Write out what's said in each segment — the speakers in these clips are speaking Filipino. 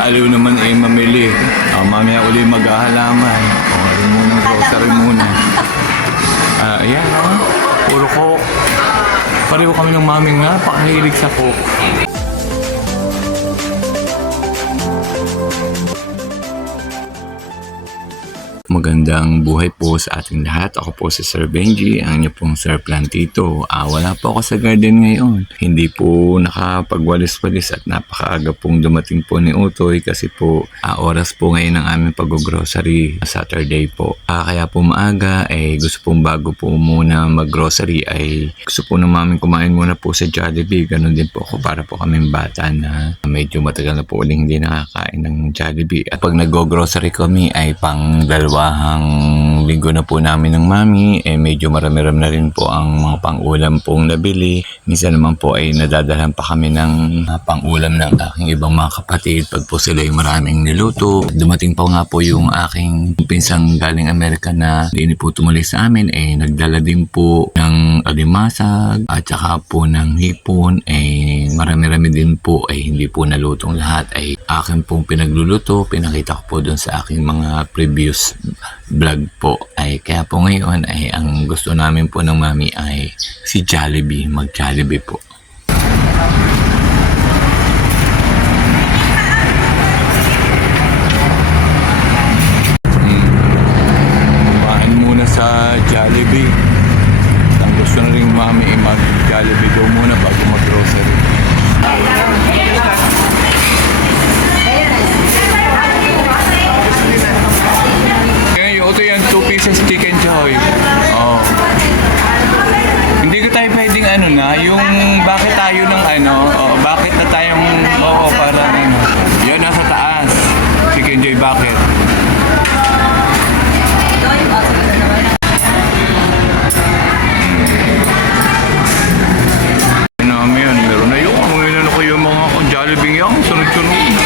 Nakakaaliw naman mamili. Mamaya uli maghahalaman. Rin muna, grocery muna. Ayan, puro Coke. Pareho kami ng mami nga, pakahilig sa Coke. Magandang buhay po sa ating lahat. Ako po si Sir Benji, ang inyo pong Sir Plantito. Wala po ako sa garden ngayon. Hindi po nakapagwalis-walis at napakaaga pong dumating po ni Utoy kasi po oras po ngayon ng aming pag-grocery. Saturday po. Kaya po maaga gusto pong bago po muna mag-grocery ay gusto po ng maming kumain muna po sa Jollibee. Ganon din po ako para po kaming bata na medyo matagal na po uling hindi nakakain ng Jollibee. At pag nag-grocery kami ay pang dalawang linggo na po namin ng mami, medyo marami-ram na rin po ang mga pang-ulam pong nabili. Minsan naman po ay nadadalhan pa kami ng pang-ulam ng aking ibang mga kapatid pag po sila yung maraming niluto. Dumating pa nga po yung aking pinsang galing Amerika na hindi po tumuloy sa amin, nagdala din po ng alimasag at saka po ng hipon. Marami-rami din po hindi po nalutong lahat, akin pong pinagluluto. Pinakita ko po doon sa aking mga previous vlog po. Kaya po ngayon ang gusto namin po ng mami ay si Jollibee, mag-Jollibee po. Kumain muna sa Jollibee. Ang gusto na rin mami mag-Jollibee daw muna bago mag-grocery. Ito yan, 2 pieces chicken choy. Hindi ko tayo pwedeng yung bakit tayo ng bakit na tayong, parang yan nasa taas. Chicken choy bucket. Meron na yung yung mga Jollibee yung sunod-sunod.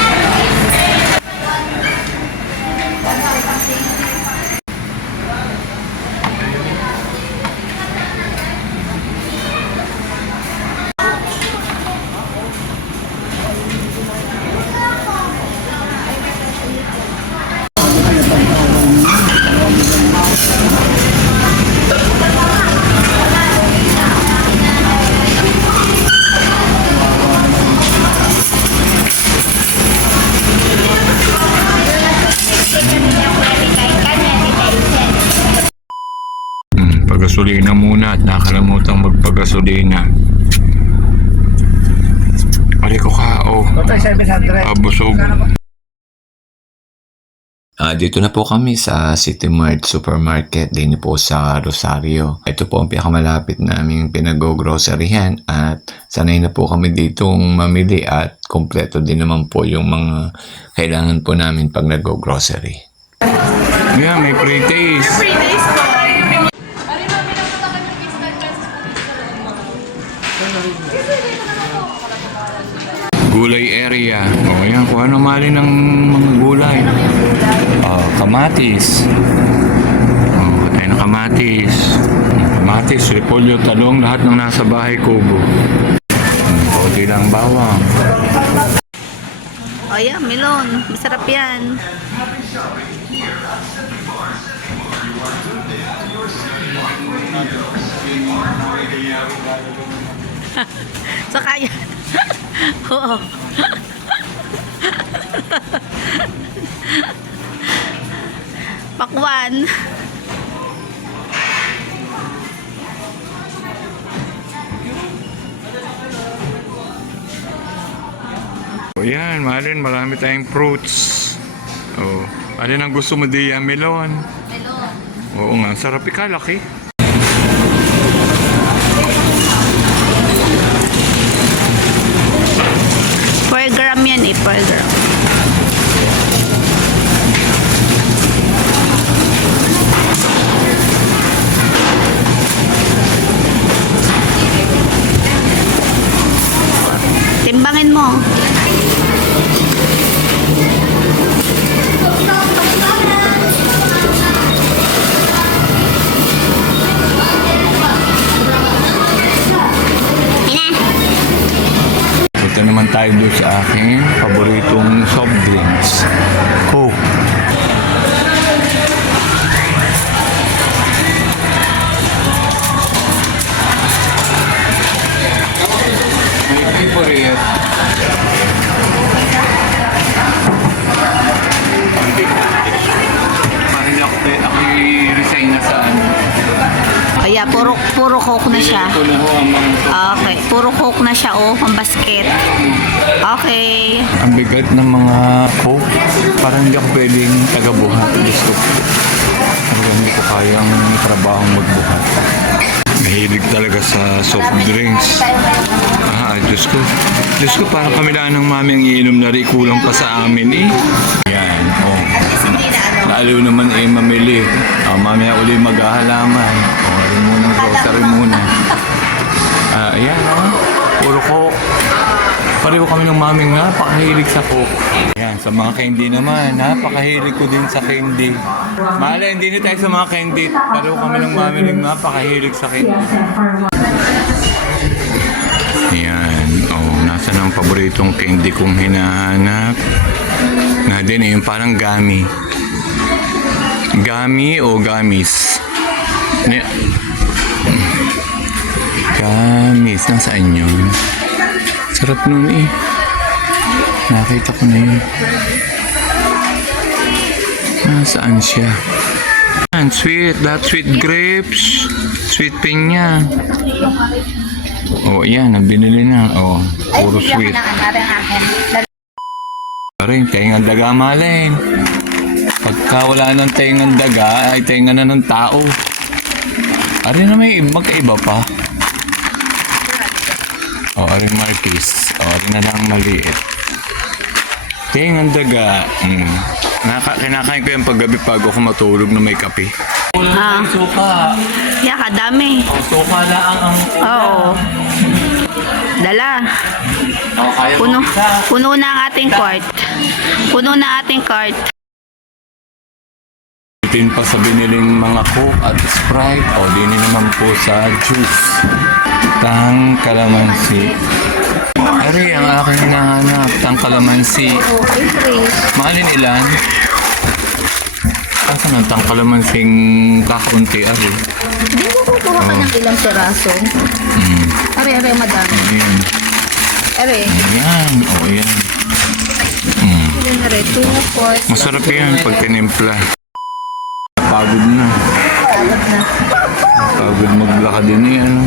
Paggasolina muna at nakalimutang magpagasolina. Ari ko busog. Dito na po kami sa City Mart Supermarket din po sa Rosario. Ito po ang pinakamalapit naming pinag-groceryhan at sanay na po kami ditong mamili at kompleto din naman po yung mga kailangan po namin pag nag-grocery. Yeah, may pre-taste. Gulay area. Yan, kung ano mali ng mga gulay. Kamatis. Tayo na kamatis. Kamatis, repolyo, talong, lahat ng nasa bahay kubo. Konti lang bawang. Yan, melon. Masarap yan. Saka yan. Oo. Pakwan. Yan, Malin, marami tayong fruits. Alin ang gusto mo diyan? Melon. Oo nga, sarap ikalaki. 4 gram yan 4 gram. Timbangin mo. Naman tayo doon sa aking paboritong soft drink. Puro coke na siya. Ito na ho ang mga Okay. Puro coke na siya, oh. Ang basket. Okay. ang bigat ng mga coke. Parang hindi ako pwedeng tagabuhat. Diyos ko. Talagang hindi ko kayang trabahong magbuhat. Mahilig talaga sa soft drinks. Diyos ko. Diyos ko, parang kami lang ng mami ang iinom na rin. Kulang pa sa amin eh. Yan, oh. Naaliw naman eh mamili. Mamaya uli maghahalaman. Rin muna, grocery muna. Ayan, oh. Puro coke. Pareho kami ng maming napakahilig sa coke. Ayan, sa mga candy naman, napakahilig ko din sa candy. Mahala, hindi na tayo sa mga candy. Pareho kami ng maming napakahilig sa candy. Ayan, oh, nasa ng paboritong candy kong hinahanap. Nga din eh, yung parang gummy. Gummy o gummies? Gummies, nasaan yun? Sarap nun eh. Nakita ko na yun. Nasaan siya? Ayan, sweet. That sweet grapes. Sweet pinya. Oh, yan. Ang binili na. Oh, puro sweet. Aray, taingan daga malin. Pagka wala ng taingan daga, ay taingan na ng tao. Aray na may magkaiba pa. O, aring Marquis. O, aring na lang maliit. Taingan daga. Kinakain ko yung paggabi bago ako matulog na may kape. Ah. Suka. Yeah, kadami. O, suka na ang Oo. Dala. O, kaya Puno na ang ating cart. Puno na ating cart. Tin pa sa biniling mga Coke at Sprite. O, dini naman po sa juice. Tang kalamansi. Ari, ang aking hinahanap. Tang kalamansi. Mahalin ilan? Asan ang tang kalamansing kakaunti, Ari? Hindi mo kukuha ka ng ilang peraso. Are, madami. Ayan. Are, Ayan. O, ayan. are, 2 quarts. Masarap yan pag tinimpla. Napagod na. Napagod maglakad din eh, ano.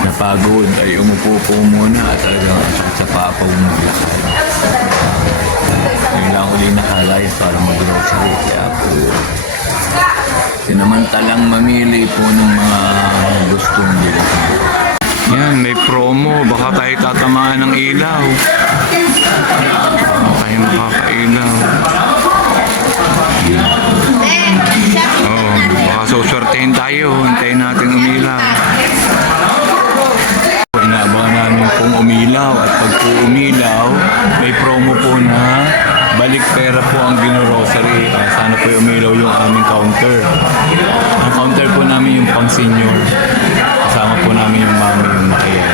Napagod ay umupo po muna at talagang sa papaw maglakad. Ngayon lang uli nakalayas para mag-grocery. Kaya po, sinamantalang mamili po ng mga gustong bilhin. Yan, may promo. Baka tayo tatamaan ng ilaw. Baka tayo makakailaw. Baka suswertehin tayo. Hintayin natin umilaw. Inaabangan namin kung umilaw. At pag po umilaw, may promo po na balik pera po ang ginorocery. Sana po umilaw yung aming counter. Ang counter po namin yung pang senior. Kasama po namin yung mami yung makiyan.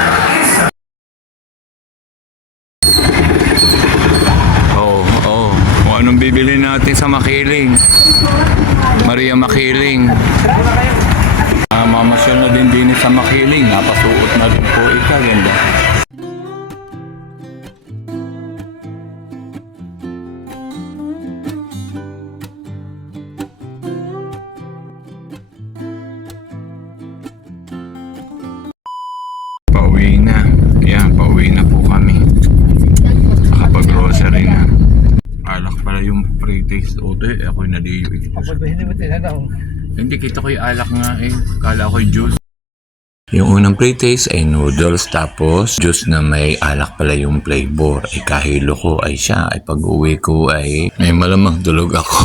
Kung anong bibili natin sa Makiling. Maria Makiling. Mamasyal na din sa Makiling. Napasuot na rin po ika. Ganda. Pauwi na. Yan, pauwi na po kami. Nakapag-grocery na. Alak pala yung pre-taste. Ote, ako'y naliwig. Hindi mo tinanaw. Hindi, kita ko yung alak nga eh. Kala ko'y juice. Yung unang pre-taste ay noodles, tapos juice na may alak pala yung flavor. Ay kahilo ko ay siya. Ay pag-uwi ko ay may malamang tulog ako.